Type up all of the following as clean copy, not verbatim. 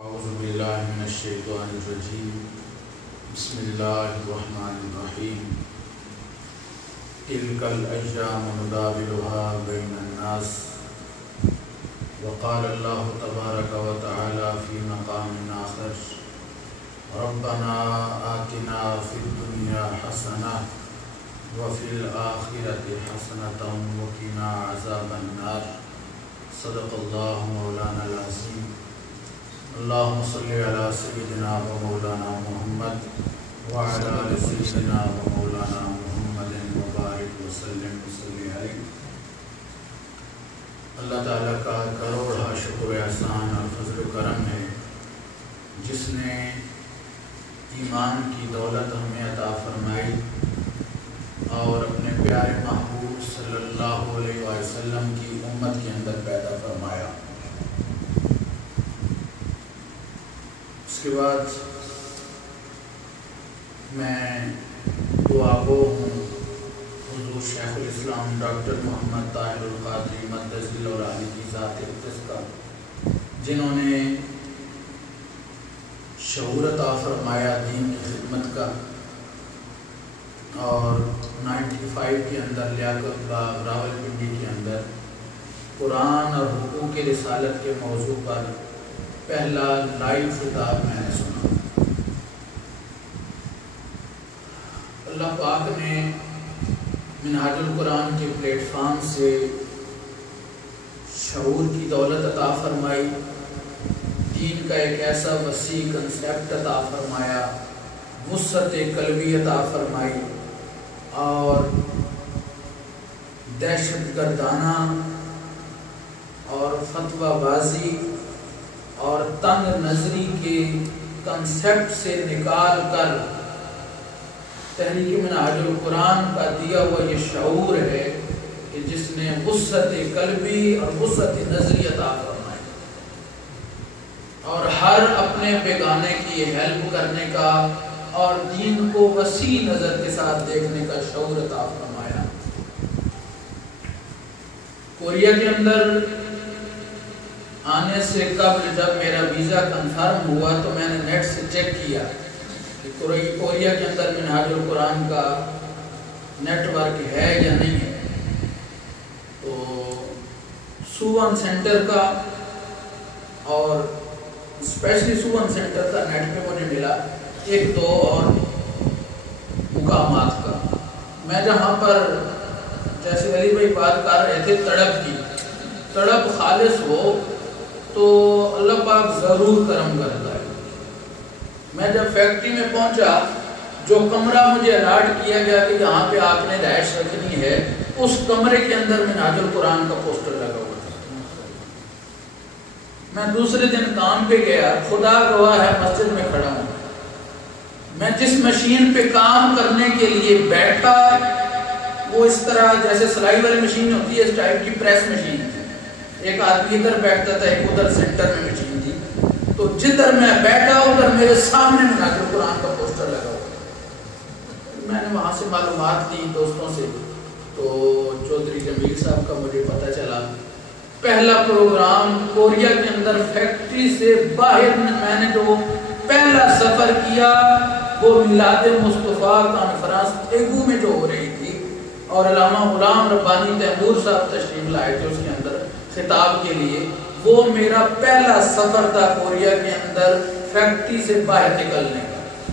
اعوذ باللہ من الشیطان الرجیم بسم اللہ الرحمن الرحیم تلک الایام نداولها بین الناس وقال اللہ تبارک و تعالی فی مقام آخر ربنا آتنا فی الدنیا حسنہ وفی الآخرۃ حسنۃ وقنا عذاب النار صدق اللہ مولانا العظیم اللہم صلی علی سیدنا و مولانا محمد وعلی آل سیدنا و مولانا محمد مبارک وسلم وصلی علیہ۔ اللہ تعالیٰ کا کروڑا شکر احسان اور فضل و کرم ہے جس نے ایمان کی دولت ہمیں عطا فرمائی اور اپنے پیارے محبوب صلی اللہ علیہ وسلم کی امت کے اندر پیدا فرمایا۔ اس کے بعد میں دعا گو ہوں حضور شیخ الاسلام ڈاکٹر محمد طاہر القادری مدث العلی کی ذات اقدس کا، جنہوں نے شعور عطا فرمایا دین کی خدمت کا، اور 95 کے اندر لیاقت باغ راولپنڈی کے اندر قرآن اور حقوق رسالت کے موضوع پر پہلا لائیو خطاب میں نے سنا۔ اللہ پاک نے منہاج القرآن کے پلیٹ فارم سے شعور کی دولت عطا فرمائی، دین کا ایک ایسا وسیع کنسیپٹ عطا فرمایا، وسعت قلبی عطا فرمائی، اور دہشت گردانہ اور فتویٰ بازی اور تنگ نظری کے کنسیپٹ سے نکال کر تحریک منہاج القرآن کا دیا ہوا یہ شعور ہے کہ جس نے وسعت قلبی اور وسعت نظری عطا فرمائی، اور ہر اپنے بیگانے کی ہیلپ کرنے کا اور دین کو وسیع نظر کے ساتھ دیکھنے کا شعور عطا فرمایا۔ کوریا کے اندر آنے سے قبل جب میرا ویزا کنفرم ہوا تو میں نے نیٹ سے چیک کیا کہ کوریا کے اندر منہاج القرآن کا نیٹ ورک ہے یا نہیں ہے، تو سوون سینٹر کا اور اسپیشلی سوون سینٹر کا نیٹ پہ مجھے ملا، ایک دو اور مقامات کا۔ میں جہاں پر جیسے علی بھائی بات کر رہے تھے تڑپ خالص ہو تو اللہ پاک ضرور کرم کرتا ہے۔ میں جب فیکٹری میں پہنچا، جو کمرہ مجھے الاٹ کیا گیا کہ یہاں پہ آپ نے رہائش رکھنی ہے، اس کمرے کے اندر منہاج القرآن کا پوسٹر لگا ہوا تھا۔ میں دوسرے دن کام پہ گیا، خدا گواہ ہے مسجد میں کھڑا ہوں، میں جس مشین پہ کام کرنے کے لیے بیٹھا وہ اس طرح جیسے سلائی والی مشین ہوتی ہے اس ٹائپ کی پریس مشین تھی، ایک آدمی ادھر بیٹھتا تھا، ایک ادھر سینٹر میں مشین تھی، تو جدھر میں بیٹھا ادھر میرے سامنے منہاج القرآن کا پوسٹر لگا ہوا۔ میں نے وہاں سے معلومات لی دوستوں سے، تو چودھری جمیل صاحب کا مجھے پتہ چلا پہلا پروگرام کوریا کے اندر فیکٹری سے باہر میں نے جو پہلا سفر کیا وہ میلاد مصطفیٰ کانفرنس ایگو میں جو ہو رہی تھی، اور علامہ غلام ربانی تیمور صاحب تشریف لائے تھے اس کے اندر خطاب کے لیے، وہ میرا پہلا سفر تھا کوریا کے اندر فیکٹری سے باہر نکلنے کا۔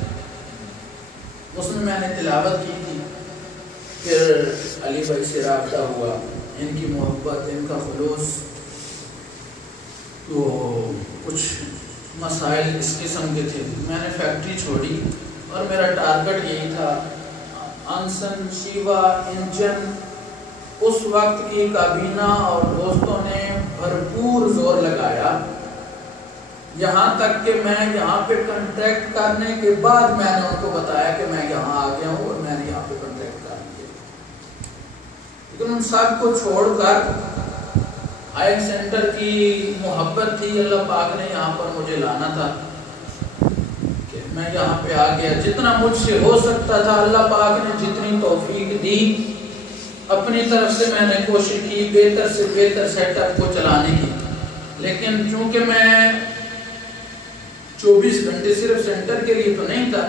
اس میں نے تلاوت کی تھی، پھر علی بھائی سے رابطہ ہوا، ان کی محبت، ان کا خلوص، تو کچھ مسائل اس قسم کے تھے۔ میں نے فیکٹری چھوڑی اور میرا ٹارگٹ یہی تھا، انسن شیوا انجن۔ اس وقت کی کابینہ اور دوستوں نے بھرپور زور لگایا، یہاں تک کہ میں یہاں پہ کنٹریکٹ کرنے کے بعد میں نے ان کو بتایا کہ میں یہاں آ گیا ہوں اور میں نے یہاں پہ کنٹریکٹ کر لیا۔ لیکن ان سب کو چھوڑ کر آئیک سینٹر کی محبت تھی، اللہ پاک نے یہاں پر مجھے لانا تھا کہ میں یہاں پہ آ گیا۔ جتنا مجھ سے ہو سکتا تھا اللہ پاک نے جتنی توفیق دی، اپنی طرف سے میں نے کوشش کی بہتر سے بہتر سیٹ اپ کو چلانے کی، لیکن چونکہ میں 24 گھنٹے صرف سینٹر کے لیے تو نہیں تھا،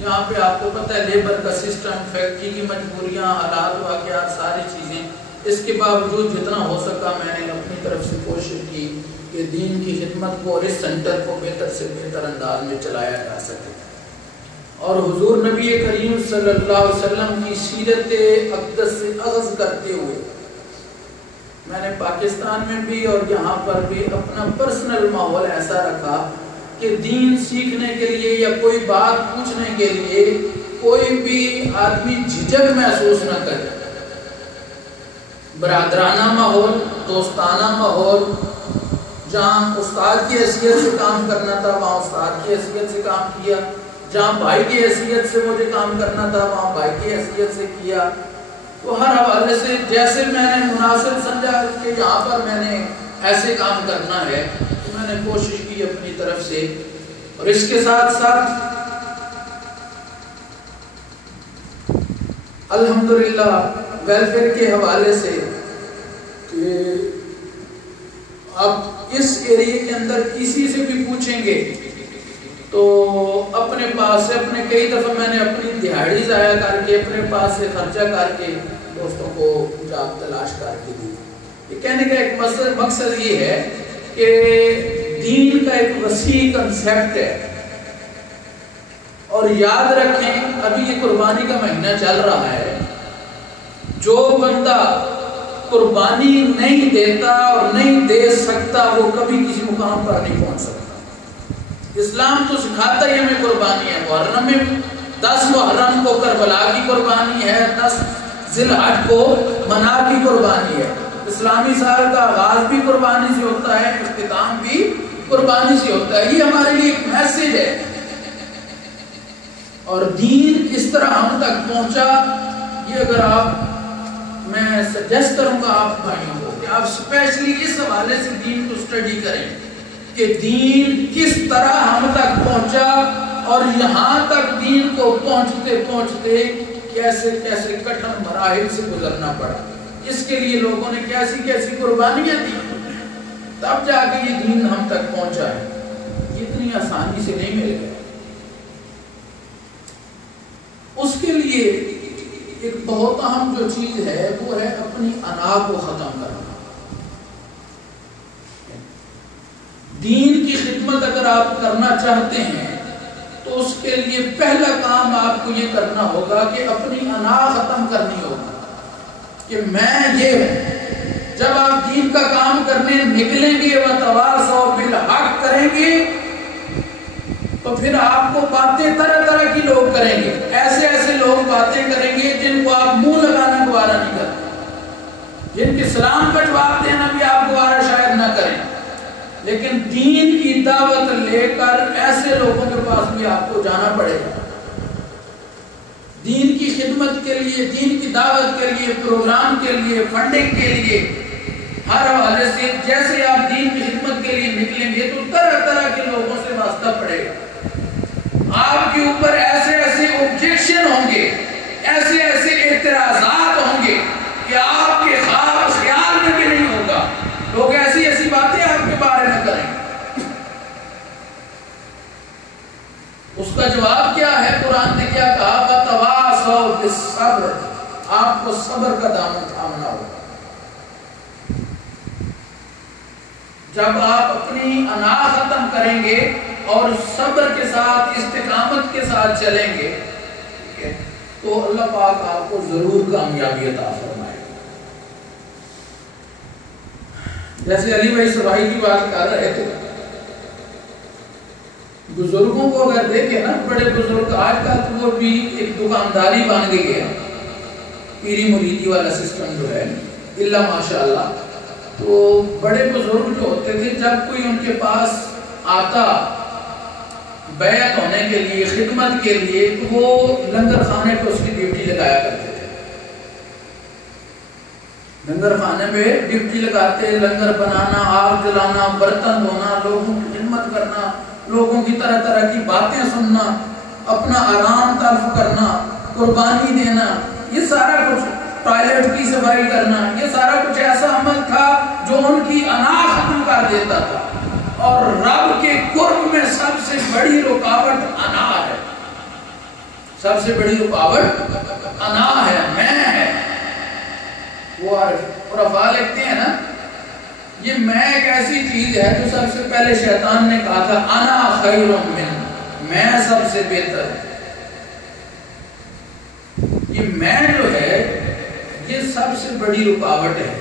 یہاں پہ آپ کو پتہ ہے لیبر کا سسٹم، فیکٹری کی مجبوریاں، حالات واقعات، ساری چیزیں، اس کے باوجود جتنا ہو سکا میں نے اپنی طرف سے کوشش کی کہ دین کی خدمت کو اور اس سینٹر کو بہتر سے بہتر انداز میں چلایا جا سکے۔ اور حضور نبی کریم صلی اللہ علیہ وسلم کی سیرت اقدس سے اخذ کرتے ہوئے میں نے پاکستان میں بھی اور یہاں پر بھی اپنا پرسنل ماحول ایسا رکھا کہ دین سیکھنے کے لیے یا کوئی بات پوچھنے کے لیے کوئی بھی آدمی جھجک محسوس نہ کرے، برادرانہ ماحول، دوستانہ ماحول، جہاں استاد کی حیثیت سے کام کرنا تھا وہاں استاد کی حیثیت سے کام کیا، جہاں بھائی کی حیثیت سے مجھے کام کرنا تھا وہاں بھائی کی حیثیت سے کیا۔ تو ہر حوالے سے جیسے میں نے مناسب سمجھا کہ یہاں پر میں نے ایسے کام کرنا ہے تو میں نے کوشش کی اپنی طرف سے۔ اور اس کے ساتھ ساتھ الحمدللہ ویلفیئر کے حوالے سے کہ اب اس ایریے کے اندر کسی سے بھی پوچھیں گے تو اپنے پاس سے اپنے کئی دفعہ میں نے اپنی دہاڑی ضائع کر کے اپنے پاس سے خرچہ کر کے دوستوں کو جاب تلاش کر کے دی۔ یہ کہنے کا ایک مقصد یہ ہے کہ دین کا ایک وسیع کنسیپٹ ہے، اور یاد رکھیں ابھی یہ قربانی کا مہینہ چل رہا ہے، جو بندہ قربانی نہیں دیتا اور نہیں دے سکتا وہ کبھی کسی مقام پر نہیں پہنچ سکتا۔ اسلام تو سکھاتا ہی ہمیں قربانی ہے، محرم میں 10 محرم کو کربلا کی قربانی ہے، 10 ذی الحج کو منا کی قربانی ہے۔ اسلامی سال کا آغاز بھی قربانی سے ہوتا ہے، اختتام بھی قربانی سے ہوتا ہے۔ یہ ہمارے لیے ایک میسج ہے، اور دین کس طرح ہم تک پہنچا یہ اگر آپ میں سجیسٹ کروں گا آپ بھائیوں کو کہ آپ اسپیشلی اس حوالے سے دین کو اسٹڈی کریں کہ دین کس طرح ہم تک پہنچا اور یہاں تک دین کو پہنچتے پہنچتے کیسے کیسے کٹھن مراحل سے گزرنا پڑا، اس کے لیے لوگوں نے کیسی کیسی قربانیاں دی، تب جا کے یہ دین ہم تک پہنچا ہے۔ اتنی آسانی سے نہیں مل گیا۔ اس کے لیے ایک بہت اہم جو چیز ہے وہ ہے اپنی انا کو ختم کرنا۔ دین کی خدمت اگر آپ کرنا چاہتے ہیں تو اس کے لیے پہلا کام آپ کو یہ کرنا ہوگا کہ اپنی انا ختم کرنی ہوگی کہ میں یہ ہوں۔ جب آپ دین کا کام کرنے نکلیں گے وَتَوَاصَوْا بِالْحَقِّ کریں گے تو پھر آپ کو باتیں طرح طرح کی لوگ کریں گے، ایسے ایسے لوگ باتیں کریں گے جن کو آپ منہ لگانا گوارا نہیں کرتے، جن کے سلام کا جواب دینا بھی آپ گوارا شاید نہ کریں، لیکن دین کی دعوت لے کر ایسے لوگوں کے پاس بھی آپ کو جانا پڑے گا۔ دین کی خدمت کے لیے، دین کی دعوت کے لیے، پروگرام کے لیے، فنڈنگ کے لیے، ہر حوالے سے جیسے آپ دین کی خدمت کے لیے نکلیں گے تو طرح طرح کے لوگوں سے واسطہ پڑے گا۔ آپ کے اوپر ایسے ایسے اوبجیکشن ہوں گے، ایسے ایسے اعتراضات ہوں گے کہ آپ کے خواب خیال میں بھی نہیں ہوگا، لوگ ایسی ایسی باتیں آپ کے بارے میں کریں گے۔ اس کا جواب کیا ہے؟ قرآن نے کیا کہا؟ وَتَوَاصَوْا بِالصَّبْرِ، آپ کو صبر کا دامن تھامنا ہوگا۔ جب آپ اپنی انا ختم کریں گے اور صبر کے ساتھ استقامت کے ساتھ چلیں گے تو اللہ پاک آپ کو ضرور کامیابی عطا فرمائے گا۔ جیسے علی بھائی صباحی کی بات کر رہے تھے، بزرگوں کو اگر دیکھیں نا، بڑے بزرگ آج کل تو وہ بھی ایک دکانداری بن گئی ہے، پیری مریدی والا سسٹم جو ہے، اللہ ماشاءاللہ۔ تو بڑے بزرگ جو ہوتے تھے جب کوئی ان کے پاس آتا بیعت ہونے کے لیے، خدمت کے لیے، تو وہ لنگر خانے پہ اس کی ڈیوٹی لگایا کرتے تھے۔ لنگر خانے پہ ڈیوٹی لگاتے، لنگر بنانا، آگ جلانا، برتن دھونا، لوگوں کی خدمت کرنا، لوگوں کی طرح طرح کی باتیں سننا، اپنا آرام تلف کرنا، قربانی دینا، یہ سارا کچھ، ٹوائلٹ کی صفائی کرنا، یہ سارا کچھ ایسا عمل تھا جو ان کی انا ختم کر دیتا تھا۔ اور رب کے قرب میں سب سے سب سے بڑی رکاوٹ انا ہے، میں ہے۔ وہ عرفا لکھتے ہیں نا، یہ میں ایک ایسی چیز ہے جو سب سے پہلے شیطان نے کہا تھا انا خیر من، میں سب سے بہتر ہوں۔ یہ میں جو ہے یہ سب سے بڑی رکاوٹ ہے۔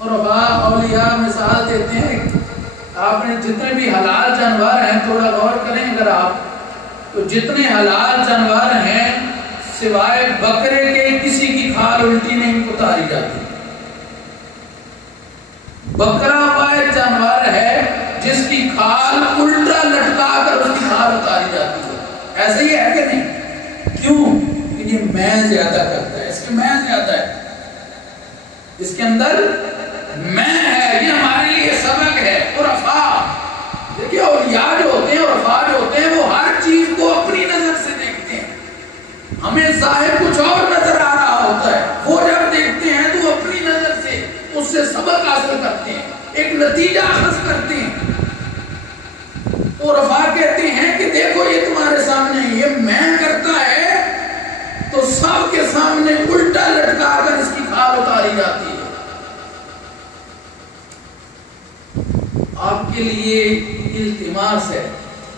عرفا اولیاء مثال دیتے ہیں، آپ نے جتنے بھی حلال جانور ہیں تھوڑا غور کریں اگر آپ، تو جتنے حلال جانور ہیں سوائے بکرے کے کسی کی کھال الٹی نہیں اتاری جاتی۔ بکرا واحد جانور ہے جس کی کھال الٹا لٹکا کر اس کی کھال اتاری جاتی ہے۔ ایسے ہی ہے کہ نہیں؟ کیوں؟ کہ یہ میں زیادہ کرتا ہے، اس کے میں زیادہ ہے، اس کے اندر میں ہے۔ یہ ہمارے لیے سبق ہے۔ عرفا دیکھیے، اولیاء جو ہوتے ہیں، عرفا جو ہوتے ہیں، وہ ہر چیز کو اپنی نظر سے دیکھتے ہیں۔ ہمیں ظاہر کچھ اور نظر آ رہا ہوتا ہے، وہ جب دیکھتے ہیں تو اپنی نظر سے اس سے سبق حاصل کرتے ہیں، ایک نتیجہ اخذ کرتے ہیں۔ تو عرفا کہتے ہیں کہ دیکھو یہ تمہارے سامنے یہ میں کرتا ہے تو سب کے سامنے الٹا لٹکا کر اس کی کھال اتاری جاتی ہے۔ آپ کے لیے التماس ہے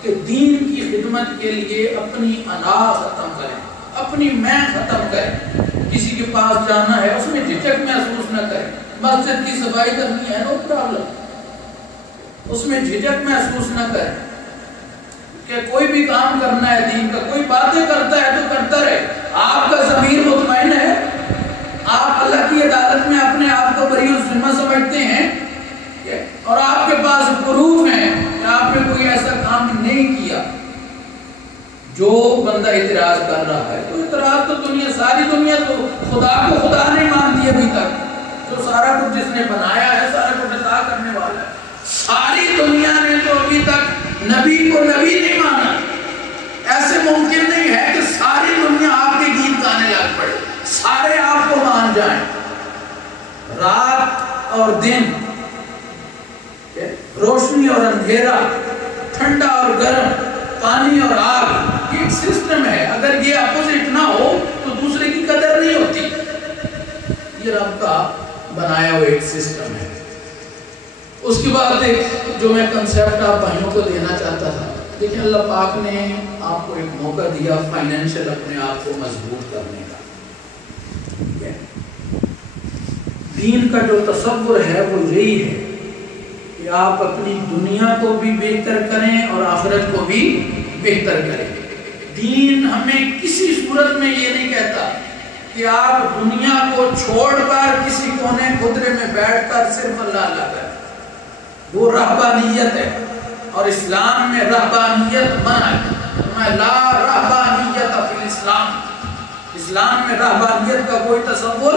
کہ دین کی خدمت کے لیے اپنی انا ختم کریں، اپنی میں ختم کریں۔ کسی کے پاس جانا ہے اس میں جھجک محسوس نہ کریں۔ مسجد کی صفائی کرنی ہے، نو پرابلم، اس میں جھجک محسوس نہ کریں کہ کوئی بھی کام کرنا ہے دین کا، کوئی باتیں کرتا ہے تو کرتا رہے۔ آپ کا ضمیر مطمئن ہے، آپ اللہ کی عدالت میں اپنے آپ کو بری الذمہ سمجھتے ہیں اور آپ کے پاس پروف ہیں کہ آپ نے کوئی ایسا کام نہیں کیا۔ جو بندہ اعتراض کر رہا ہے تو اعتراض تو دنیا، ساری دنیا تو خدا کو خدا نہیں مانتی ابھی تک، جو سارا کچھ جس نے بنایا ہے سارا کچھ عطا کرنے والا ہے۔ ساری دنیا نے تو ابھی تک نبی کو نبی نہیں مانا۔ ایسے ممکن نہیں ہے کہ ساری دنیا آپ کے گیت گانے لگ پڑے، سارے آپ کو مان جائیں۔ رات اور دن، روشنی اور اندھیرا، ٹھنڈا اور گرم، پانی اور آگ، ایک سسٹم ہے۔ اگر یہ اپوزٹ نہ ہو تو دوسرے کی قدر نہیں ہوتی۔ یہ رب کا بنایا ہوا ایک سسٹم ہے۔ اس کے بعد ایک جو میں کنسیپٹ آپ بھائیوں کو دینا چاہتا تھا، دیکھیں اللہ پاک نے آپ کو ایک موقع دیا فائنینشل اپنے آپ کو مضبوط کرنے کا۔ دین کا جو تصور ہے وہ یہی ہے کہ آپ اپنی دنیا کو بھی بہتر کریں اور آخرت کو بھی بہتر کریں۔ دین ہمیں کسی صورت میں یہ نہیں کہتا کہ آپ دنیا کو چھوڑ کر کسی کونے خدرے میں بیٹھ کر صرف اللہ اللہ کریں، وہ رہبانیت ہے، اور اسلام میں رہبانیت منع ہے۔ لا رہبانیت فی الاسلام، اسلام میں رہبانیت کا کوئی تصور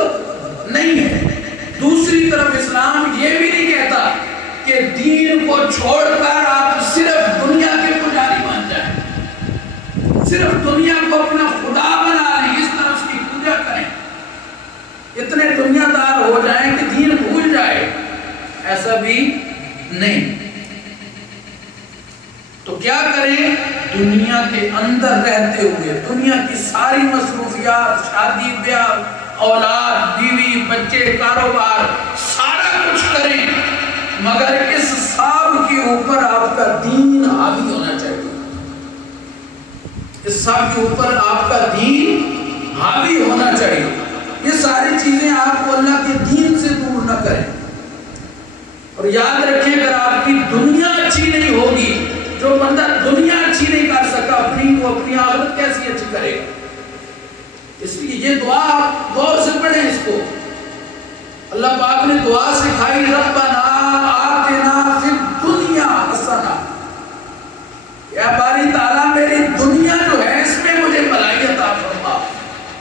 نہیں ہے۔ دوسری طرف اسلام یہ بھی نہیں کہتا کہ دین کو چھوڑ کر آپ صرف دنیا کے پجاری بن جائیں، صرف دنیا کو اپنا خدا بنا لیں، اس طرح اس کی پوجا کریں، اتنے دنیا دار ہو جائیں کہ دین بھول جائے، ایسا بھی نہیں۔ تو کیا کریں؟ دنیا کے اندر رہتے ہوئے دنیا کی ساری مصروفیات، شادی بیاہ، اولاد، بیوی، بچے، کاروبار، سارا کچھ کریں، مگر اس سب کے اوپر آپ کا دین حاوی ہونا چاہیے۔ اس سب کے اوپر آپ کا دین حاوی ہونا چاہیے۔ یہ ساری چیزیں آپ کو اللہ کے دین سے دور نہ کریں۔ اور یاد رکھیں اگر آپ کی دنیا اچھی نہیں ہوگی، جو بندہ دنیا اچھی نہیں کر سکا اپنی، وہ اپنی آخرت کیسی اچھی کرے گا؟ اس لیے یہ دعا آپ غور سے پڑھیں اس کو۔ اللہ پاک نے دعا سکھائی، ربنا آتنا فی الدنیا حسنہ، یا باری تعالیٰ میری دنیا جو ہے اس میں مجھے بھلائی عطا فرما۔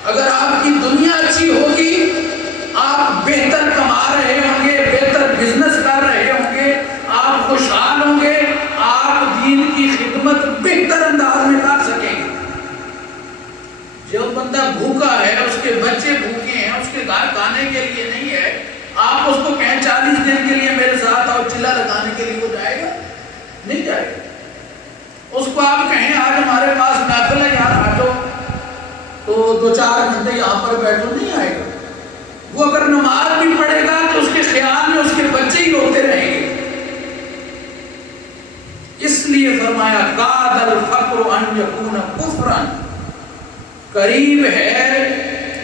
اگر آپ کی دنیا اچھی ہوگی، آپ بہتر کما رہے ہوں گے، بہتر بزنس کر رہے ہوں گے، آپ خوشحال ہوں گے، آپ دین کی خدمت بہتر انداز میں کر سکیں گے۔ جو بندہ بھوکا ہے، اس کے بچے بھوکے ہیں، اس کے گھر کھانے کے لیے نہیں ہے، آپ اس کو کہیں 40 دن کے لیے میرے ساتھ اور چلا لگانے کے لیے وہ جائے گا؟ نہیں جائے گا۔ اس کو آپ کہیں آج ہمارے پاس محفل ہے یار آ جاؤ، تو 2-4 گھنٹے یہاں پر بیٹھو، نہیں آئے گا۔ وہ اگر نماز بھی پڑھے گا تو اس کے خیال میں اس کے بچے ہی روتے رہیں گے۔ اس لیے فرمایا کاد الفقر ان یکون کفرا، قریب ہے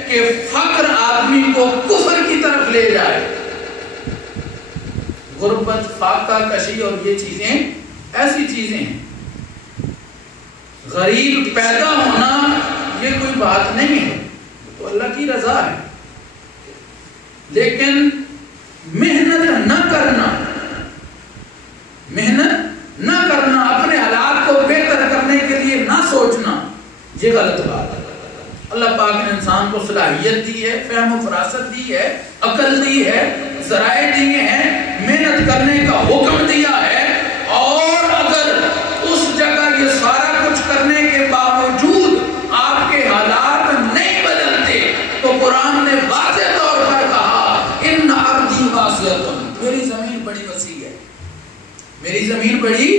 کہ فقر آدمی کو کفر کی طرف لے جائے۔ غربت، فاقہ کشی اور یہ چیزیں ایسی چیزیں ہیں۔ غریب پیدا ہونا یہ کوئی بات نہیں ہے، تو اللہ کی رضا ہے، لیکن محنت نہ کرنا، محنت نہ کرنا، اپنے حالات کو بہتر کرنے کے لیے نہ سوچنا، یہ غلط بات ہے۔ اللہ پاک نے انسان کو صلاحیت دی ہے، فہم و فراست دی ہے، عقل دی ہے، ذرائع دیے ہیں، محنت کرنے کا حکم دیا ہے، اور اگر اس جگہ یہ سارا کچھ کرنے کے باوجود آپ کے حالات نہیں بدلتے تو قرآن نے واضح طور پر کہا ان ارضی واسعۃ، میری زمین بڑی وسیع ہے، میری زمین بڑی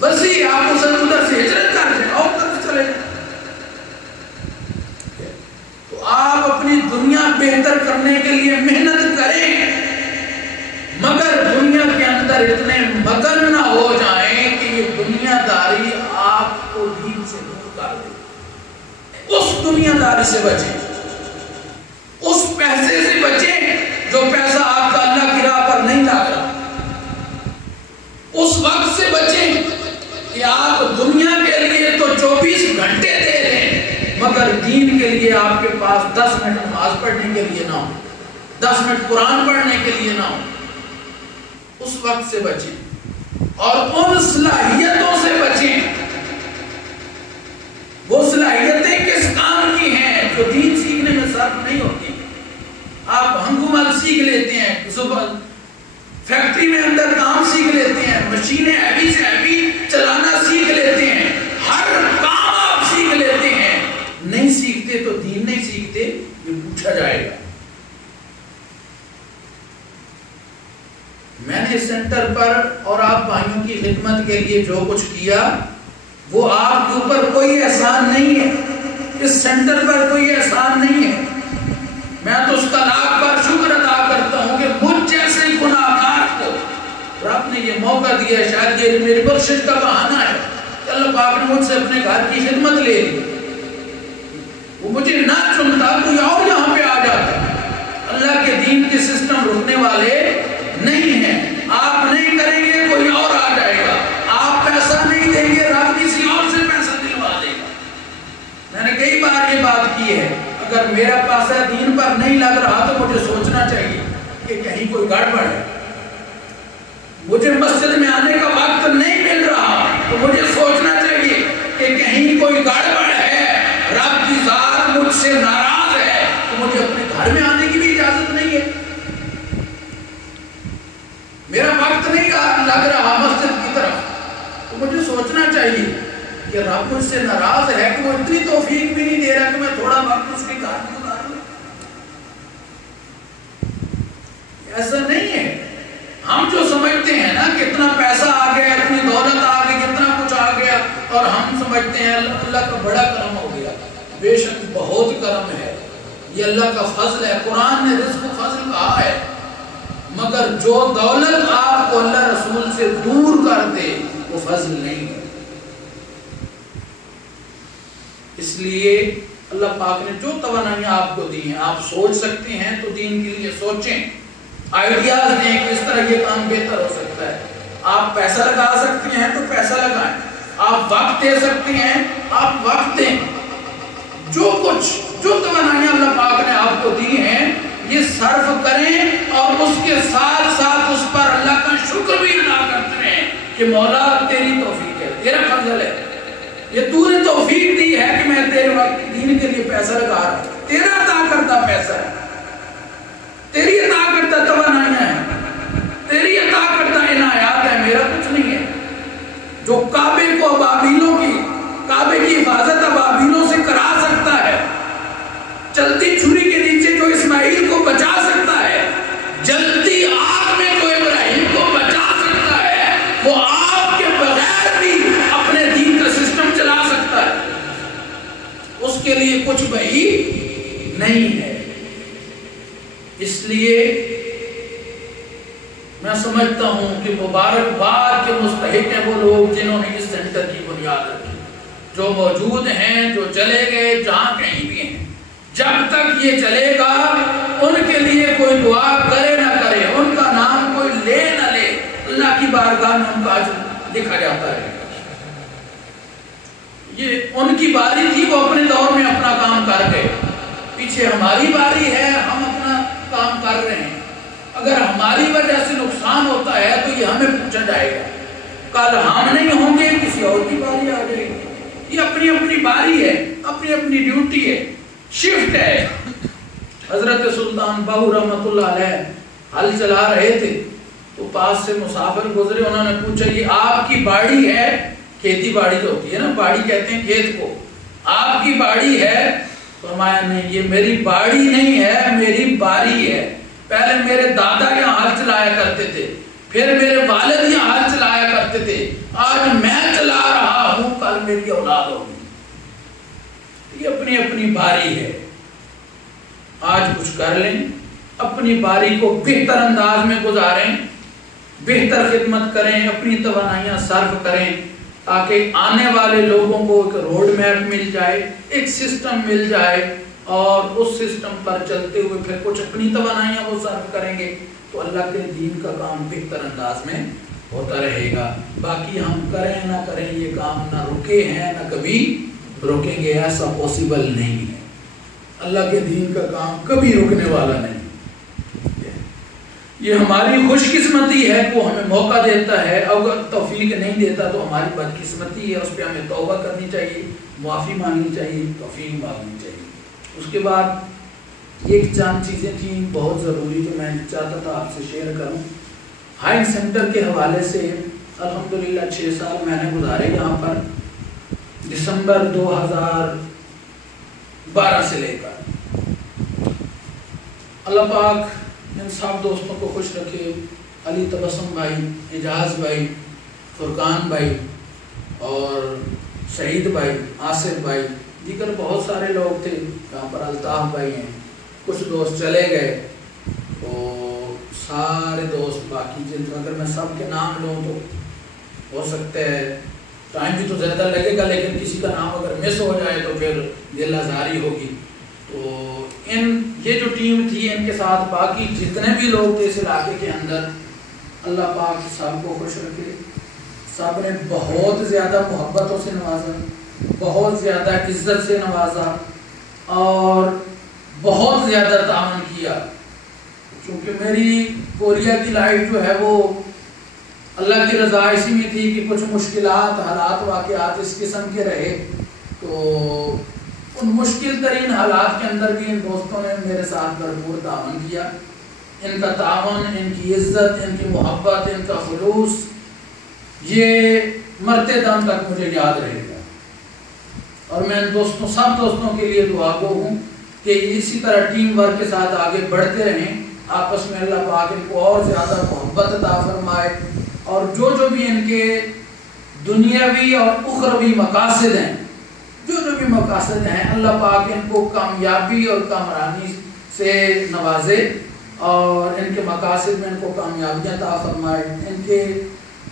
وسیع ہے، آپ ادھر سے ہجرت کر دیں اور ادھر چلے جائیں۔ تو آپ اپنی دنیا بہتر کرنے کے لیے محنت کریں، مگر دنیا کے اندر اتنے مگن نہ ہو جائیں کہ یہ دنیا داری آپ کو دین سے دور کر دے۔ اس دنیا داری سے بچیں، اس پیسے سے بچیں جو پیسہ آپ کا اللہ کی راہ پر نہیں لگ رہا، اس وقت سے بچیں کہ آپ دنیا کے لیے تو 24 گھنٹے دے لیں، مگر دین کے لیے آپ کے پاس 10 منٹ نماز پڑھنے کے لیے نہ ہو، 10 منٹ قرآن پڑھنے کے لیے نہ ہو، اس وقت سے بچیں۔ اور ان صلاحیتوں سے بچیں، وہ صلاحیتیں کس کام کی ہیں جو دین سیکھنے میں صرف نہیں ہوتی۔ آپ ہنگومل سیکھ لیتے ہیں، فیکٹری میں اندر کام سیکھ لیتے ہیں، مشینیں ہیوی سے ہیوی چلانا سیکھ لیتے ہیں، ہر کام آپ سیکھ لیتے ہیں، نہیں سیکھتے تو دین نہیں سیکھتے، یہ پوچھا جائے گا۔ میں نے اس سینٹر پر اور آپ بھائیوں کی خدمت کے لیے جو کچھ کیا وہ آپ کے اوپر کوئی احسان نہیں ہے، اس سینٹر پر کوئی احسان نہیں ہے، میں تو اس کا لاکھ بار شکر ادا کرتا ہوں کہ مجھ جیسے گناہگار کو رب نے یہ موقع دیا، شاید یہ میری بخشش کا بہانہ ہے کہ اللہ پاک نے مجھ سے اپنے گھر کی خدمت لے لی، وہ مجھے نہ چنتا کوئی اور یہاں پہ آ جاتا۔ اللہ کے دین کے سسٹم رکنے والے نہیں ہیں، آپ نہیں کریں گے کوئی اور آ جائے گا، آپ پیسہ نہیں دیں گے رب کسی اور سے پیسہ دلوا دے گا۔ میں نے کئی بار یہ بات کی ہے، اگر میرا پیسہ دین پر نہیں لگ رہا تو مجھے سوچنا چاہیے کہ کہیں کوئی گڑبڑ ہے، مجھے مسجد میں آنے کا وقت نہیں مل رہا تو مجھے سوچنا چاہیے کہ کہیں کوئی گڑبڑ ہے، رب کی ذات مجھ سے ناراض ہے تو مجھے اپنے گھر میں آنے کی بھی اجازت نہیں ہے، میرا وقت نہیں لگ رہا مسجد کی طرف تو مجھے سوچنا چاہیے کہ رب مجھ سے ناراض ہے کہ وہ اتنی توفیق بھی نہیں دے رہا کہ میں تھوڑا وقت اس کے گھر میں گزار لوں۔ ایسا نہیں ہے، ہم جو سمجھتے ہیں نا کہ اتنا پیسہ آ گیا، اتنی دولت آ گئی، اتنا کچھ آ گیا، اور ہم سمجھتے ہیں اللہ کا بڑا کرم ہو گیا، بے شک بہت کرم ہے، یہ اللہ کا فضل ہے، قرآن نے رزق و فضل کہا ہے، مگر جو دولت آپ کو اللہ رسول سے دور کر دے وہ فضل نہیں ہے۔ اس لیے اللہ پاک نے جو توانائیاں آپ کو دی ہیں، آپ سوچ سکتے ہیں تو دین کے لیے سوچیں، آئیڈیاز دیں کہ اس طرح یہ کام بہتر ہو سکتا ہے، آپ پیسہ لگا سکتے ہیں تو پیسہ لگائیں، آپ وقت دے سکتے ہیں آپ وقت دیں، جو کچھ جو توانائیاں اللہ پاک نے آپ کو دی ہیں یہ صرف کریں، اور اس کے ساتھ ساتھ اس پر اللہ کا شکر بھی ادا کرتے ہیں کہ مولا تیری توفیق ہے، تیرا فضل ہے، یہ تو نے توفیق دی ہے کہ میں تیرے وقت دین کے لیے پیسہ لگا رہا ہوں، تیرا عطا کرتا پیسہ ہے، تیری عطا کرتا توانائیاں ہیں، تیری عطا کرتا عنایات ہے، میرا کچھ نہیں ہے۔ جو کعبے کو کعبے کی حفاظت ابابیلوں سے کرا سکتا ہے، چلتی چھری کے نیچے جو اسماعیل کو بچا سکتا ہے، جلتی آگ میں جو ابراہیم کو بچا سکتا ہے، وہ آپ کے بغیر بھی اپنے دین کا سسٹم نہیں ہے. اس لیے میں سمجھتا ہوں کہ مبارکباد کے مستحق ہیں وہ لوگ جنہوں نے اس سینٹر کی بنیاد رکھی، جو موجود ہیں، جو چلے گئے، جہاں کہیں بھی ہیں. جب تک یہ چلے گا ان کے لیے کوئی دعا کرے نہ کرے، ان کا نام کوئی لے نہ لے، اللہ کی بارگاہ میں ان کا اجر لکھا جاتا ہے. یہ ان کی باری تھی، وہ اپنے دور میں اپنا کام کر گئے. پیچھے ہماری باری ہے، ہم اپنا کام کر رہے ہیں. اگر ہماری وجہ سے نقصان ہوتا ہے تو یہ ہمیں پوچھا جائے گا. کل ہم نہیں ہوں گے، کسی اور کی باری آ جائے گی. یہ اپنی اپنی باری ہے، اپنی اپنی ڈیوٹی ہے، شفٹ ہے. حضرت سلطان باہو رحمۃ اللہ علیہ ہل چلا رہے تھے تو پاس سے مسافر گزرے. انہوں نے پوچھا یہ آپ کی باڑی ہے؟ کھیتی باڑی جو ہوتی ہے نا، باڑی کہتے ہیں کھیت کو. آپ کی باڑی ہے؟ فرمایا نہیں، یہ میری باڑی نہیں ہے، میری باری ہے. پہلے میرے دادا یہاں ہل چلایا کرتے تھے، پھر میرے والد یہاں ہل چلایا کرتے تھے، آج میں چلا رہا ہوں، کل میری اولاد ہوگی. یہ اپنی اپنی باری ہے. آج کچھ کر لیں، اپنی باری کو بہتر انداز میں گزاریں، بہتر خدمت کریں، اپنی توانائیاں صرف کریں تاکہ آنے والے لوگوں کو ایک روڈ میپ مل جائے، ایک سسٹم مل جائے، اور اس سسٹم پر چلتے ہوئے پھر کچھ اپنی توانائیاں وہ صرف کریں گے تو اللہ کے دین کا کام بہتر انداز میں ہوتا رہے گا. باقی ہم کریں نہ کریں، یہ کام نہ رکے ہیں نہ کبھی رکیں گے، ایسا پاسبل نہیں ہے. اللہ کے دین کا کام کبھی رکنے والا نہیں. یہ ہماری خوش قسمتی ہے، وہ ہمیں موقع دیتا ہے. اگر توفیق نہیں دیتا تو ہماری بدقسمتی ہے، اس پہ ہمیں توبہ کرنی چاہیے، معافی مانگنی چاہیے، توفیق مانگنی چاہیے. اس کے بعد ایک چند چیزیں تھیں بہت ضروری جو میں چاہتا تھا آپ سے شیئر کروں. ہائنڈ سینٹر کے حوالے سے الحمدللہ 6 سال میں نے گزارے یہاں پر. دسمبر 2012 سے لے کر اللہ پاک ان سب دوستوں کو خوش رکھے. علی تبسم بھائی، اعجاز بھائی، فرقان بھائی اور شہید بھائی، آصف بھائی، دیگر بہت سارے لوگ تھے یہاں پر. الطاف بھائی ہیں، کچھ دوست چلے گئے تو سارے دوست باقی جن اگر میں سب کے نام لوں تو ہو سکتا ہے ٹائم بھی تو زیادہ لگے گا، لیکن کسی کا نام اگر مس ہو جائے تو پھر دل آزاری ہوگی. تو یہ جو ٹیم تھی ان کے ساتھ باقی جتنے بھی لوگ تھے اس علاقے کے اندر، اللہ پاک سب کو خوش رکھے. سب نے بہت زیادہ محبتوں سے نوازا، بہت زیادہ عزت سے نوازا اور بہت زیادہ تعاون کیا. چونکہ میری کوریا کی لائف جو ہے وہ اللہ کی رضا اسی میں تھی کہ کچھ مشکلات، حالات، واقعات اس قسم کے رہے، تو ان مشکل ترین حالات کے اندر بھی ان دوستوں نے میرے ساتھ بھرپور تعاون کیا. ان کا تعاون، ان کی عزت، ان کی محبت، ان کا خلوص یہ مرتے دم تک مجھے یاد رہے گا. اور میں ان دوستوں، سب دوستوں کے لیے دعا گو ہوں کہ اسی طرح ٹیم ورک کے ساتھ آگے بڑھتے رہیں. آپس میں اللہ پاک ان کو اور زیادہ محبت عطا فرمائے، اور جو بھی ان کے دنیاوی اور اخروی مقاصد ہیں، جو بھی مقاصد ہیں، اللہ پاک ان کو کامیابی اور کامرانی سے نوازے، اور ان کے مقاصد میں ان کو کامیابیاں عطا فرمائے. ان کے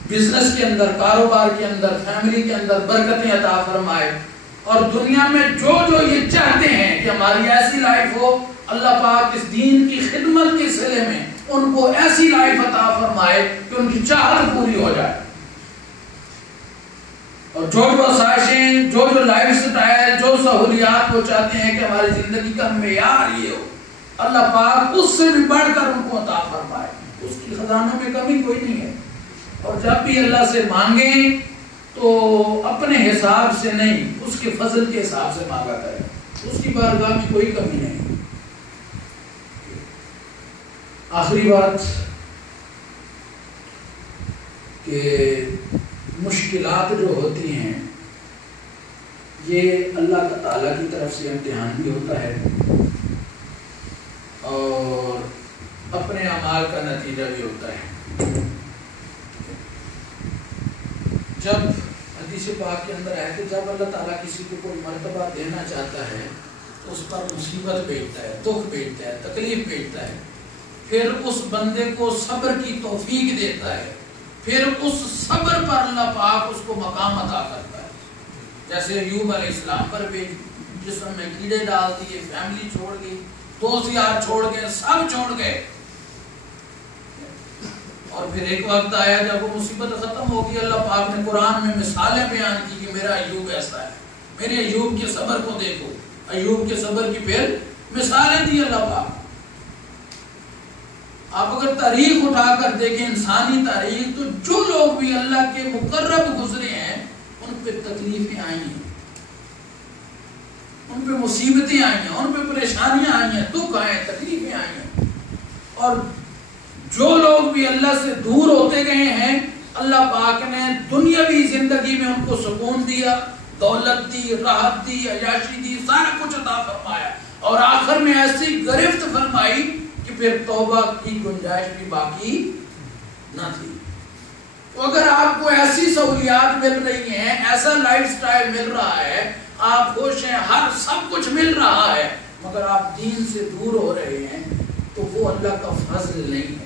بزنس کے اندر، کاروبار کے اندر، فیملی کے اندر برکتیں عطا فرمائے. اور دنیا میں جو یہ چاہتے ہیں کہ ہماری ایسی لائف ہو، اللہ پاک اس دین کی خدمت کے صلے میں ان کو ایسی لائف عطا فرمائے کہ ان کی چاہت پوری ہو جائے. اور جو آسائشیں، جو لائف سٹائل، جو سہولیات وہ چاہتے ہیں کہ ہماری زندگی کا معیار یہ ہو، اللہ پاک اس سے بھی بڑھ کر ان کو عطا فرمائے. اس کی خزانوں میں کمی کوئی نہیں ہے. اور جب بھی اللہ سے مانگیں تو اپنے حساب سے نہیں، اس کے فضل کے حساب سے مانگا کریں. اس کی بارگاہ میں کوئی کمی نہیں. آخری بات کہ مشکلات جو ہوتی ہیں یہ اللہ تعالیٰ کی طرف سے امتحان بھی ہوتا ہے اور اپنے اعمال کا نتیجہ بھی ہوتا ہے. جب حدیث پاک کے اندر ہے کہ جب اللہ تعالیٰ کسی کو کوئی مرتبہ دینا چاہتا ہے اس پر مصیبت بھیجتا ہے، دکھ بھیجتا ہے، تکلیف بھیجتا ہے، پھر اس بندے کو صبر کی توفیق دیتا ہے، پھر اس صبر پر اللہ پاک اس کو مقام عطا کرتا ہے. جیسے ایوب علیہ السلام پر بھی جسم میں کیڑے ڈال دیے، فیملی چھوڑ گئی، دوست یار چھوڑ گئے، سب چھوڑ گئے، اور پھر ایک وقت آیا جب وہ مصیبت ختم ہوگی، اللہ پاک نے قرآن میں مثالیں بیان کی کہ میرا ایوب ایسا ہے، میرے ایوب کے صبر کو دیکھو. ایوب کے صبر کی پھر مثالیں دی اللہ پاک. آپ اگر تاریخ اٹھا کر دیکھیں انسانی تاریخ، تو جو لوگ بھی اللہ کے مقرب گزرے ہیں ان پہ تکلیفیں آئی ہیں، ان پہ مصیبتیں آئی ہیں، ان پہ پریشانیاں آئی ہیں، دکھ آئے ہیں، تکلیفیں آئی ہیں. اور جو لوگ بھی اللہ سے دور ہوتے گئے ہیں، اللہ پاک نے دنیاوی زندگی میں ان کو سکون دیا، دولت دی، راحت دی، عیاشی دی، سارا کچھ عطا فرمایا، اور آخر میں ایسی گرفت فرمائی کہ پھر توبہ کی گنجائش بھی باقی نہ تھی. تو اگر آپ کو ایسی سہولیات مل رہی ہیں، ایسا لائف سٹائل مل رہا ہے، آپ خوش ہیں، ہر سب کچھ مل رہا ہے، مگر آپ دین سے دور ہو رہے ہیں، تو وہ اللہ کا فضل نہیں ہے،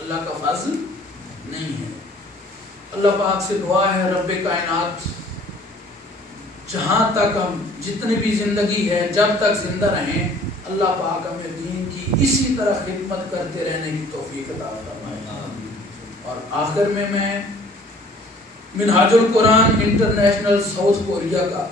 اللہ کا فضل نہیں ہے. اللہ پاک سے دعا ہے رب کائنات جہاں تک ہم جتنی بھی زندگی ہے، جب تک زندہ رہیں، اللہ پاک ہمیں دین کی اسی طرح خدمت کرتے رہنے کی توفیق عطا فرمائے. اور آخر میں منہاج القرآن انٹرنیشنل ساؤتھ کوریا کا،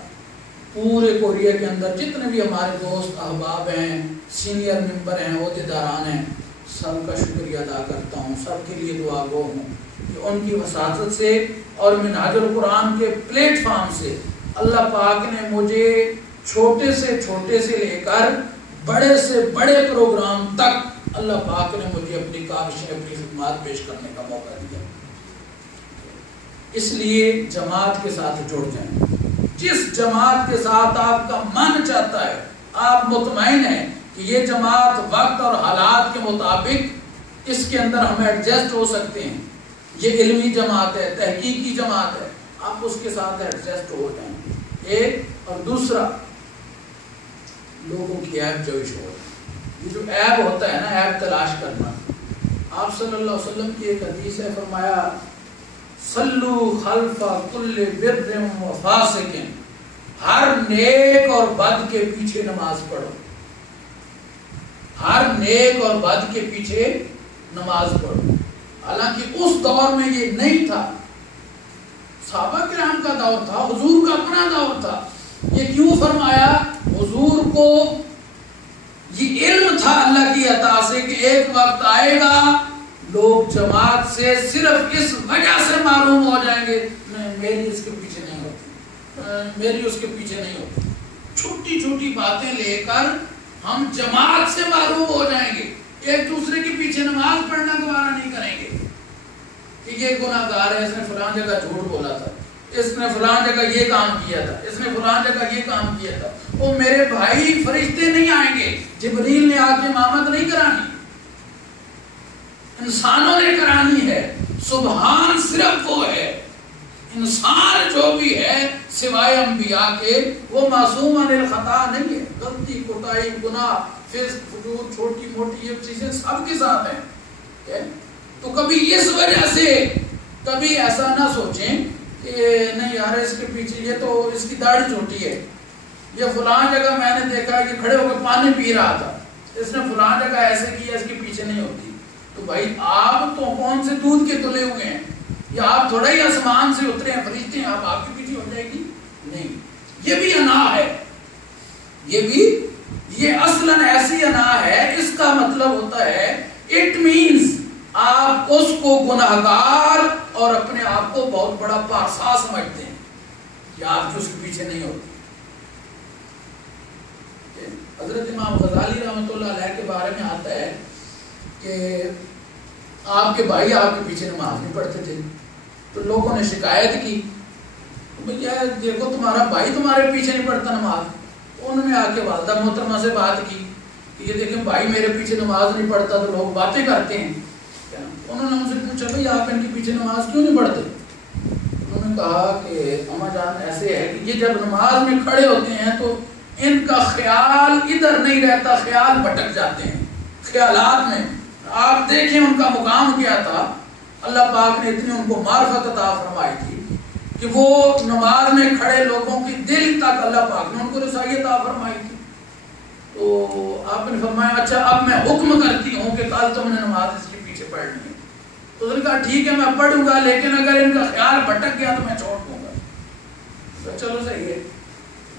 پورے کوریا کے اندر جتنے بھی ہمارے دوست احباب ہیں، سینئر ممبر ہیں، عہدیداران ہیں، سب کا شکریہ ادا کرتا ہوں، سب کے لیے دعا گو ہوں کہ ان کی وساطت سے اور منہاج القرآن کے پلیٹ فارم سے اللہ پاک نے مجھے چھوٹے سے لے کر بڑے سے بڑے پروگرام تک اللہ پاک نے مجھے اپنی کاوشیں، اپنی خدمات پیش کرنے کا موقع دیا. اس لیے جماعت کے ساتھ جڑ جائیں. جس جماعت کے ساتھ آپ کا من چاہتا ہے، آپ مطمئن ہیں کہ یہ جماعت وقت اور حالات کے مطابق اس کے اندر ہم ایڈجسٹ ہو سکتے ہیں، یہ علمی جماعت ہے، تحقیقی جماعت ہے، آپ اس کے ساتھ ایڈجسٹ ہو جائیں. ایک اور دوسرا، لوگوں کی عیب جوش ہو، یہ جو عیب ہوتا ہے نا، عیب تلاش کرنا. آپ صلی اللہ علیہ وسلم کی ایک حدیث ہے، فرمایا صلو خلف کل بر و فاسق، ہر نیک اور بد کے پیچھے نماز پڑھو، ہر نیک اور بد کے پیچھے نماز پڑھو. حالانکہ اس دور میں یہ نہیں تھا، صحابہ کرام کا دور تھا، حضور کا اپنا دور تھا. یہ کیوں فرمایا؟ حضور کو یہ علم تھا اللہ کی عطا سے کہ ایک وقت آئے گا لوگ جماعت سے صرف اس وجہ سے معلوم ہو جائیں گے میری اس کے پیچھے نہیں ہوتی، میری اس کے پیچھے نہیں ہوتی. چھوٹی چھوٹی باتیں لے کر ہم جماعت سے معلوم ہو جائیں گے، ایک دوسرے کے پیچھے نماز پڑھنا گوارا نہیں کریں گے کہ یہ گناہ گار ہے، اس نے فلان جگہ جھوٹ بولا تھا، اس نے فلان جگہ یہ کام کیا تھا، اس نے فلان جگہ یہ کام کیا تھا. وہ میرے بھائی فرشتے نہیں آئیں گے، جبریل نے آ کے امامت نہیں کرانی، انسانوں نے کرانی ہے. سبحان صرف وہ ہے، انسان جو بھی ہے سوائے انبیاء کے وہ معصوم عن الخطا نہیں ہے. غلطی، کوتاہی، گناہ، فسق، فجور، چھوٹی موٹی یہ چیزیں سب کے ساتھ ہیں. تو کبھی اس وجہ سے کبھی ایسا نہ سوچیں کہ نہیں یار اس کے پیچھے، یہ تو اس کی داڑھی چھوٹی ہے، یہ فلان جگہ میں نے دیکھا کہ کھڑے ہو کے پانی پی رہا تھا، اس نے فلان جگہ ایسے کیا، اس کے پیچھے نہیں ہوتی. تو بھائی آپ تو کون سے دودھ کے تلے ہوئے ہیں، یا آپ تھوڑا ہی آسمان سے اترے ہیں، فرشتے ہیں، آپ کے پیچھے ہو جائے گی؟ نہیں. یہ بھی انا ہے، یہ اصلاً ایسی انا ہے. اس کا مطلب ہوتا ہے اٹ مینز آپ اس کو گناہگار اور اپنے آپ کو بہت بڑا پارسا سمجھتے ہیں کہ آپ جو اس کے پیچھے نہیں ہوتے. حضرت امام غزالی رحمۃ اللہ علیہ کے بارے میں آتا ہے کہ آپ کے بھائی آپ کے پیچھے نماز نہیں پڑھتے تھے، تو لوگوں نے شکایت کی، بھیا دیکھو تمہارا بھائی تمہارے پیچھے نہیں پڑھتا نماز. انہوں نے آ کے والدہ محترمہ سے بات کی کہ یہ دیکھیں بھائی میرے پیچھے نماز نہیں پڑھتا، تو لوگ باتیں کرتے ہیں. انہوں نے ان سے پوچھا بھائی آپ ان کے پیچھے نماز کیوں نہیں پڑھتے؟ انہوں نے کہا کہ اماں جان ایسے ہے کہ یہ جب نماز میں کھڑے ہوتے ہیں تو ان کا خیال ادھر نہیں رہتا، خیال بھٹک جاتے ہیں خیالات میں. آپ دیکھیں ان کا مقام کیا تھا. اللہ پاک نے اتنی ان کو معرفت عطا فرمائی تھی کہ وہ نماز میں کھڑے لوگوں کی دل تک اللہ پاک نے ان کو رسائی عطا فرمائی تھی. تو آپ نے فرمایا اچھا اب میں حکم کرتی ہوں کہ کل تم نے نماز اس کے پیچھے پڑھنی ہے. تو انہوں نے کہا ٹھیک ہے میں پڑھوں گا، لیکن اگر ان کا خیال بھٹک گیا تو میں چھوڑ دوں گا. تو چلو صحیح ہے.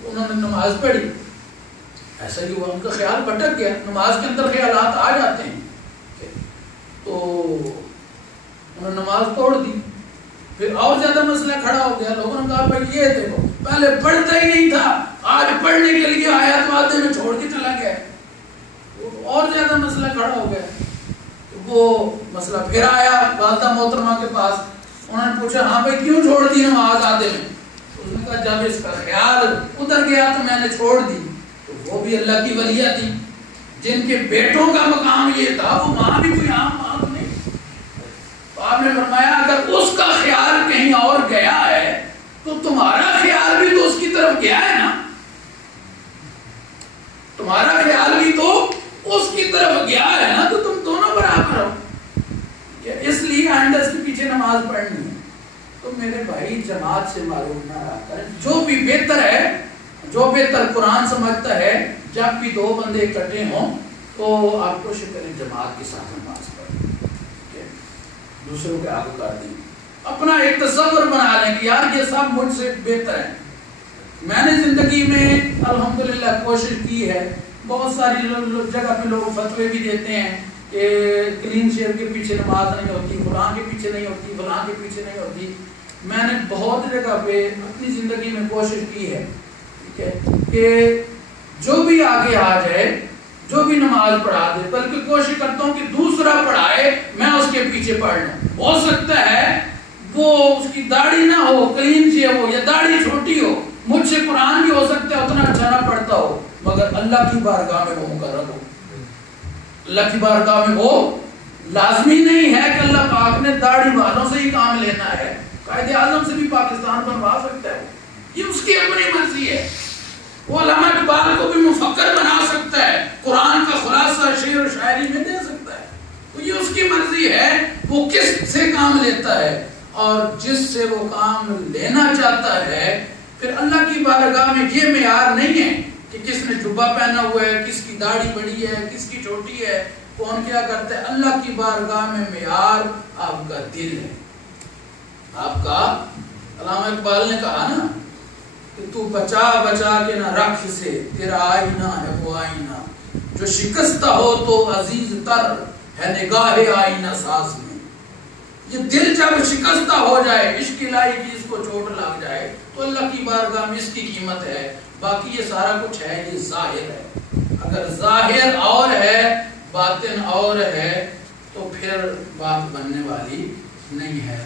انہوں نے نماز پڑھی، ایسا ہی ہوا ان کا خیال بھٹک گیا. نماز کے اندر خیالات آ جاتے ہیں. تو انہوں نے نماز توڑ دی. پھر اور زیادہ مسئلہ کھڑا ہو گیا. لوگوں نے کہا بھائی یہ دیکھو پہلے پڑھتا ہی نہیں تھا، آج پڑھنے کے لیے آیات وعدے میں چھوڑ کے چلا گیا. اور زیادہ مسئلہ کھڑا ہو گیا. وہ مسئلہ پھر آیا والدہ محترمہ کے پاس. انہوں نے پوچھا ہاں بھائی کیوں چھوڑ دی نماز آدھے میں؟ انہوں نے کہا جب اس کا خیال ادھر گیا تو میں نے چھوڑ دی. تو وہ بھی اللہ کی ولیہ تھی جن کے بیٹوں کا مقام یہ تھا، وہ ماں بھی کوئی عام ماں نہیں. تو آپ نے فرمایا اگر اس کا خیال کہیں اور گیا ہے تو تمہارا خیال بھی تو اس کی طرف گیا ہے نا. تمہارا خیال بھی تو اس کی طرف گیا ہے نا، تو تم دونوں برابر ہو. اس لیے آئندہ اس کے پیچھے نماز پڑھنی ہے. تو میرے بھائی جماعت سے معلوم نہ رہا کریں. جو بھی بہتر ہے، جو بہتر قرآن سمجھتا ہے، جب بھی دو بندے اکٹھے ہوں تو آپ کوشش کریں جماعت کے ساتھ نماز پڑھیں. دوسروں کے آگے کر دیں. اپنا ایک تصور بنا لیں کہ یار یہ سب مجھ سے بہتر ہے. میں نے زندگی میں الحمدللہ کوشش کی ہے. بہت ساری جگہ پہ لوگ فتوے بھی دیتے ہیں کہ کلین شیو کے پیچھے نماز نہیں ہوتی، فلاں کے پیچھے نہیں ہوتی، فلاں کے پیچھے نہیں ہوتی. میں نے بہت جگہ پہ اپنی زندگی میں کوشش کی ہے ٹھیک ہے کہ جو بھی آگے آ جائے، جو بھی نماز پڑھا دے، بلکہ کوشش کرتا ہوں کہ دوسرا پڑھائے میں اس کے پیچھے پڑھ لوں. ہو سکتا ہے وہ اس کی داڑھی نہ ہو، کلین شیو ہو، یا داڑھی چھوٹی ہو، مجھ سے قرآن بھی ہو سکتا ہے اتنا اچھا نہ پڑھتا ہو، مگر اللہ کی بارگاہ میں وہ مقرب ہو. اللہ کی بارگاہ میں وہ لازمی نہیں ہے کہ اللہ پاک نے داڑھی والوں سے ہی کام لینا ہے. قائد اعظم سے بھی پاکستان بنوا سکتا ہے، یہ اس کی اپنی مرضی ہے. وہ علامہ اقبال کو بھی مفکر بنا سکتا ہے، قرآن کا خلاصہ شعر و شاعری میں دے سکتا ہے. تو یہ اس کی مرضی ہے وہ کس سے کام لیتا ہے. اور جس سے وہ کام لینا چاہتا ہے، پھر اللہ کی بارگاہ میں یہ معیار نہیں ہے کہ کس نے جبہ پہنا ہوا ہے، کس کی داڑھی بڑی ہے، کس کی چھوٹی ہے، کون کیا کرتا ہے. اللہ کی بارگاہ میں معیار آپ کا دل ہے. آپ کا علامہ اقبال نے کہا نا کہ تو بچا بچا کے نہ رکھ سے، تیرا آئینہ ہے وہ آئینہ، جو شکستہ ہو تو عزیز تر ہے نگاہ آئینہ ساز میں. یہ دل جب شکستہ ہو جائے، عشق الہی کی اس کو چوٹ لگ جائے، تو اللہ کی بارگاہ میں اس کی قیمت ہے. باقی یہ سارا کچھ ہے، یہ ظاہر ہے. اگر ظاہر اور ہے باطن اور ہے تو پھر بات بننے والی نہیں ہے.